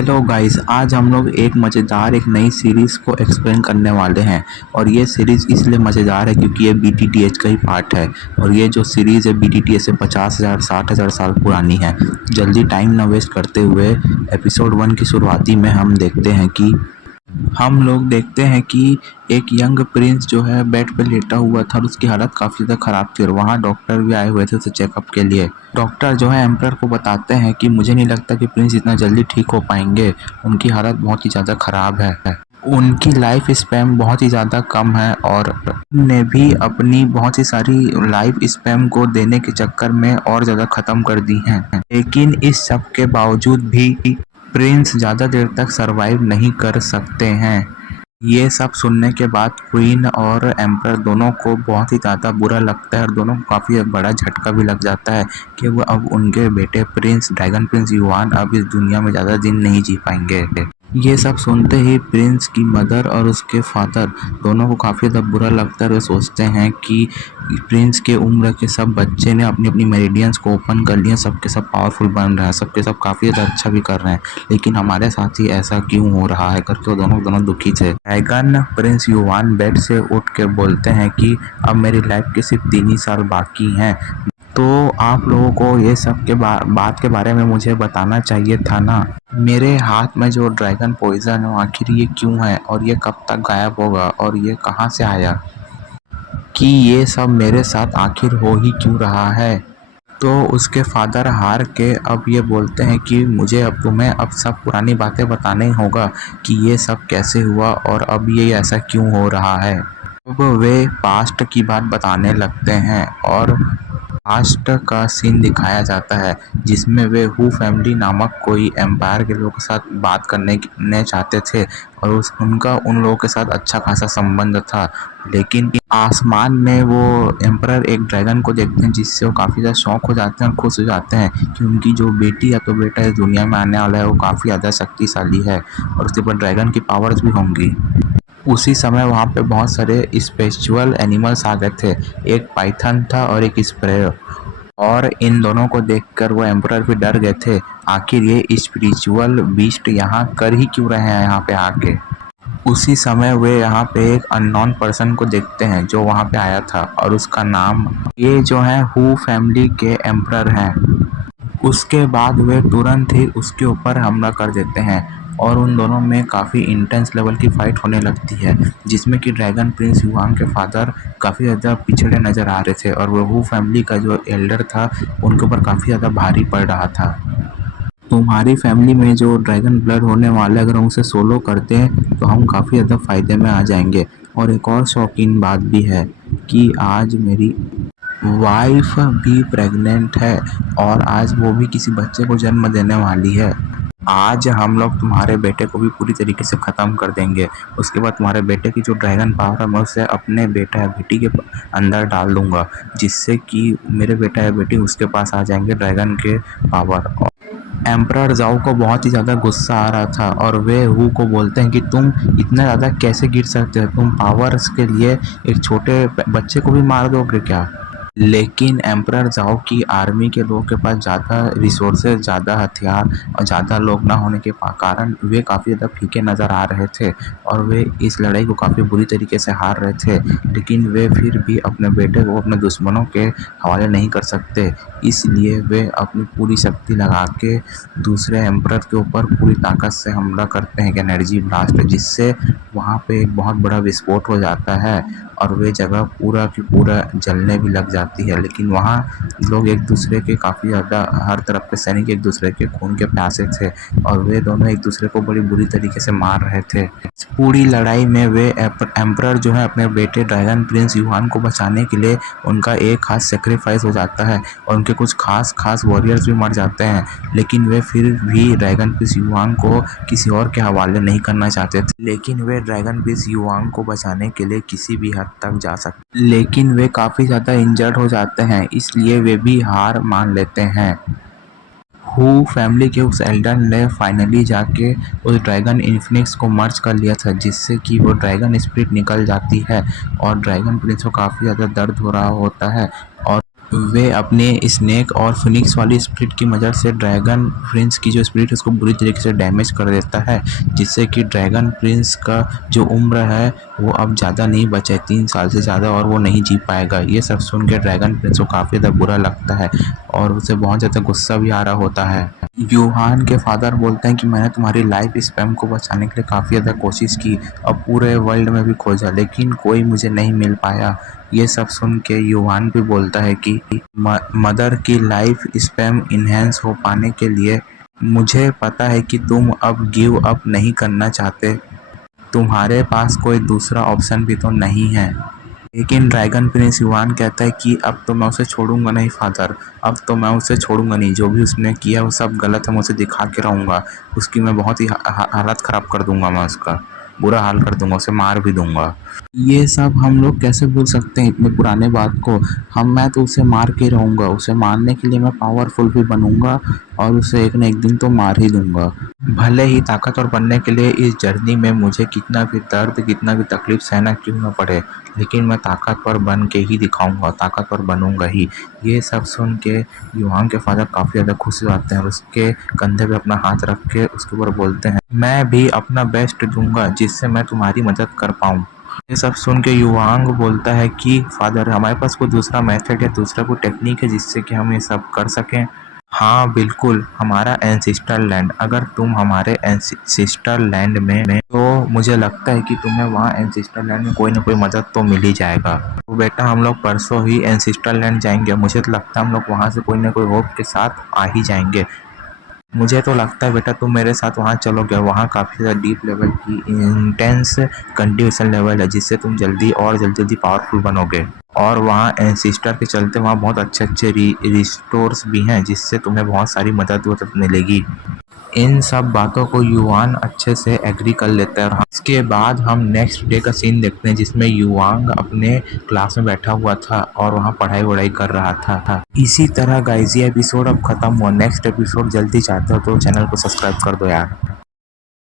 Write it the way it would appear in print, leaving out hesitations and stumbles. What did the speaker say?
Hello guys, आज हम लोग एक मज़ेदार एक नई सीरीज़ को एक्सप्लेन करने वाले हैं। और ये सीरीज़ इसलिए मज़ेदार है क्योंकि ये बीटीटीएच का ही पार्ट है। और ये जो सीरीज़ है बीटीटीएच से 50,000 60,000 साल पुरानी है। जल्दी टाइम ना वेस्ट करते हुए एपिसोड 1 की शुरुआती में हम लोग देखते हैं कि एक यंग प्रिंस जो है बेड पे लेटा हुआ था और उसकी हालत काफ़ी ज़्यादा ख़राब थी और वहाँ डॉक्टर भी आए हुए थे उसे चेकअप के लिए। डॉक्टर जो है एम्परर को बताते हैं कि मुझे नहीं लगता कि प्रिंस इतना जल्दी ठीक हो पाएंगे, उनकी हालत बहुत ही ज़्यादा ख़राब है। उनकी लाइफ स्पैन बहुत ही ज़्यादा कम है और ने भी अपनी बहुत ही सारी लाइफ स्पैन को देने के चक्कर में और ज़्यादा ख़त्म कर दी हैं। लेकिन इस सब के बावजूद भी प्रिंस ज़्यादा देर तक सरवाइव नहीं कर सकते हैं। ये सब सुनने के बाद क्वीन और एम्परर दोनों को बहुत ही ज़्यादा बुरा लगता है और दोनों को काफ़ी बड़ा झटका भी लग जाता है कि वो अब उनके बेटे प्रिंस ड्रैगन प्रिंस युआन अब इस दुनिया में ज़्यादा दिन नहीं जी पाएंगे। ये सब सुनते ही प्रिंस की मदर और उसके फादर दोनों को काफ़ी ज़्यादा बुरा लगता है और वे सोचते हैं कि प्रिंस के उम्र के सब बच्चे ने अपनी अपनी मेरिडियंस को ओपन कर लिया, सब के सब पावरफुल बन रहे हैं, सब के सब काफ़ी ज़्यादा अच्छा भी कर रहे हैं, लेकिन हमारे साथ ही ऐसा क्यों हो रहा है करके वो दोनों दुखी थे। ड्रैगन प्रिंस युआन बेड से उठ के बोलते हैं कि अब मेरी लाइफ के सिर्फ 3 ही साल बाकी हैं, तो आप लोगों को ये सब के बात के बारे में मुझे बताना चाहिए था ना। मेरे हाथ में जो ड्रैगन पॉइजन है आखिर ये क्यों है और ये कब तक गायब होगा और ये कहाँ से आया, कि ये सब मेरे साथ आखिर हो ही क्यों रहा है। तो उसके फादर हार के अब ये बोलते हैं कि मुझे अब तुम्हें अब सब पुरानी बातें बताना ही होगा कि ये सब कैसे हुआ और अब ये ऐसा क्यों हो रहा है। अब वे पास्ट की बात बताने लगते हैं और पास्ट का सीन दिखाया जाता है जिसमें वे हू फैमिली नामक कोई एम्पायर के लोगों के साथ बात करने चाहते थे और उनका उन लोगों के साथ अच्छा खासा संबंध था। लेकिन आसमान में वो एम्परर एक ड्रैगन को देखते हैं जिससे वो काफ़ी ज़्यादा शौक हो जाते हैं और खुश हो जाते हैं कि उनकी जो बेटी या तो बेटा इस दुनिया में आने वाला है वो काफ़ी ज़्यादा शक्तिशाली है और उसके ऊपर ड्रैगन की पावर्स भी होंगी। उसी समय वहाँ पे बहुत सारे स्पिरिचुअल एनिमल्स आ गए थे, एक पाइथन था और एक स्प्रेयर, और इन दोनों को देखकर वो एम्परर भी डर गए थे। आखिर ये स्पिरिचुअल बीस्ट यहाँ कर ही क्यों रहे हैं यहाँ पे आके। उसी समय वे यहाँ पे एक अननोन पर्सन को देखते हैं जो वहाँ पे आया था और उसका नाम ये जो है हू फैमिली के एम्परर हैं। उसके बाद वे तुरंत ही उसके ऊपर हमला कर देते हैं और उन दोनों में काफ़ी इंटेंस लेवल की फ़ाइट होने लगती है जिसमें कि ड्रैगन प्रिंस युआन के फादर काफ़ी ज़्यादा पिछड़े नज़र आ रहे थे और वो फैमिली का जो एल्डर था उनके ऊपर काफ़ी ज़्यादा भारी पड़ रहा था। तुम्हारी फैमिली में जो ड्रैगन ब्लड होने वाला है अगर हम उसे सोलो करते हैं तो हम काफ़ी ज़्यादा फ़ायदे में आ जाएंगे। और एक और शौकीन बात भी है कि आज मेरी वाइफ भी प्रेग्नेंट है और आज वो भी किसी बच्चे को जन्म देने वाली है। आज हम लोग तुम्हारे बेटे को भी पूरी तरीके से ख़त्म कर देंगे। उसके बाद तुम्हारे बेटे की जो ड्रैगन पावर है मैं उसे अपने बेटा या बेटी के अंदर डाल दूंगा जिससे कि मेरे बेटा या बेटी उसके पास आ जाएंगे ड्रैगन के पावर। एम्परर जाओ को बहुत ही ज़्यादा गुस्सा आ रहा था और वे हू को बोलते हैं कि तुम इतना ज़्यादा कैसे गिर सकते हो, तुम पावर्स के लिए एक छोटे बच्चे को भी मार दोगे क्या। लेकिन एम्परर जाओ की आर्मी के लोगों के पास ज़्यादा रिसोर्सेज, ज़्यादा हथियार और ज़्यादा लोग ना होने के कारण वे काफ़ी ज़्यादा फीके नज़र आ रहे थे और वे इस लड़ाई को काफ़ी बुरी तरीके से हार रहे थे। लेकिन वे फिर भी अपने बेटे को अपने दुश्मनों के हवाले नहीं कर सकते, इसलिए वे अपनी पूरी शक्ति लगा के दूसरे एम्परर के ऊपर पूरी ताकत से हमला करते हैं, एनर्जी ब्लास्ट, जिससे वहाँ पे एक बहुत बड़ा विस्फोट हो जाता है और वे जगह पूरा की पूरा जलने भी लग जाती है। लेकिन वहाँ लोग एक दूसरे के काफ़ी ज़्यादा हर तरफ के सैनिक एक दूसरे के खून के प्यासे थे और वे दोनों एक दूसरे को बड़ी बुरी तरीके से मार रहे थे। इस पूरी लड़ाई में वे एम्परर जो है अपने बेटे ड्रैगन प्रिंस युआन को बचाने के लिए उनका एक खास सेक्रीफाइस हो जाता है और उनके कुछ खास वॉरियर्स भी मर जाते हैं, लेकिन वे फिर भी ड्रैगन प्रिंस युआन को किसी और के हवाले नहीं करना चाहते थे। लेकिन वे ड्रैगन प्रिंस युआन को बचाने के लिए किसी भी हद तक जा सकते, लेकिन वे काफ़ी ज़्यादा इंजर्ड हो जाते हैं, इसलिए वे भी हार मान लेते हैं। हू फैमिली के उस एल्डर ने फाइनली जाके उस ड्रैगन इन्फिनिक्स को मर्ज कर लिया था जिससे कि वो ड्रैगन स्पिरिट निकल जाती है और ड्रैगन प्रिंस को काफ़ी ज़्यादा दर्द हो रहा होता है और वे अपने स्नेक और फिनिक्स वाली स्पिरिट की मदद से ड्रैगन प्रिंस की जो स्पिरिट है उसको बुरी तरीके से डैमेज कर देता है, जिससे कि ड्रैगन प्रिंस का जो उम्र है वो अब ज़्यादा नहीं बचा है, 3 साल से ज़्यादा, और वो नहीं जी पाएगा। ये सब सुन के ड्रैगन प्रिंस को काफ़ी ज़्यादा बुरा लगता है और उसे बहुत ज़्यादा गुस्सा भी आ रहा होता है। यूहान के फादर बोलते हैं कि मैंने तुम्हारी लाइफ स्पैम को बचाने के लिए काफ़ी ज़्यादा कोशिश की, अब पूरे वर्ल्ड में भी खोजा, लेकिन कोई मुझे नहीं मिल पाया। ये सब सुन के यूहान भी बोलता है कि मदर की लाइफ स्पैम इन्हेंस हो पाने के लिए मुझे पता है कि तुम अब गिव अप नहीं करना चाहते, तुम्हारे पास कोई दूसरा ऑप्शन भी तो नहीं है। लेकिन ड्रैगन प्रिंस युआन कहता है कि अब तो मैं उसे छोड़ूंगा नहीं फादर, अब तो मैं उसे छोड़ूंगा नहीं, जो भी उसने किया वो सब गलत है, मैं उसे दिखा के रहूँगा, उसकी मैं बहुत ही हालत ख़राब कर दूंगा, मैं उसका बुरा हाल कर दूंगा, उसे मार भी दूंगा। ये सब हम लोग कैसे भूल सकते हैं इतने पुराने बात को। मैं तो उसे मार के रहूँगा, उसे मारने के लिए मैं पावरफुल भी बनूंगा और उसे एक न एक दिन तो मार ही दूंगा। भले ही ताकतवर बनने के लिए इस जर्नी में मुझे कितना भी दर्द, कितना भी तकलीफ सहना क्यों ना पड़े, लेकिन मैं ताकतवर बन के ही दिखाऊंगा, ताकतवर बनूंगा ही। ये सब सुन के युआंग के फादर काफ़ी ज़्यादा खुश हो जाते हैं और उसके कंधे पे अपना हाथ रख के उसके ऊपर बोलते हैं, मैं भी अपना बेस्ट दूंगा जिससे मैं तुम्हारी मदद कर पाऊँ। ये सब सुन के युआंग बोलता है कि फादर, हमारे पास कोई दूसरा मेथड या दूसरा कोई टेक्निक है जिससे कि हम ये सब कर सकें? हाँ बिल्कुल, हमारा एंसेस्टर लैंड। अगर तुम हमारे एंसेस्टर लैंड में तो मुझे लगता है कि तुम्हें वहाँ एंसेस्टर लैंड में कोई ना कोई मदद तो मिल ही जाएगा। तो बेटा हम लोग परसों ही एंसेस्टर लैंड जाएंगे, मुझे तो लगता है हम लोग वहाँ से कोई ना कोई होप के साथ आ ही जाएंगे। मुझे तो लगता है बेटा तुम मेरे साथ वहाँ चलोगे, वहाँ काफ़ी ज़्यादा डीप लेवल की इंटेंस कल्टीवेशन लेवल है जिससे तुम जल्दी और जल्दी पावरफुल बनोगे, और वहाँ एंसेस्टर के चलते वहाँ बहुत अच्छे अच्छे रिस्टोर्स भी हैं जिससे तुम्हें बहुत सारी मदद मिलेगी। इन सब बातों को युआन अच्छे से एग्री कर लेता है और इसके बाद हम नेक्स्ट डे का सीन देखते हैं जिसमें युआंग अपने क्लास में बैठा हुआ था और वहाँ पढ़ाई वढ़ाई कर रहा था। इसी तरह गाइस ये एपिसोड अब खत्म हुआ, नेक्स्ट एपिसोड जल्दी चाहते हो तो चैनल को सब्सक्राइब कर दो यार।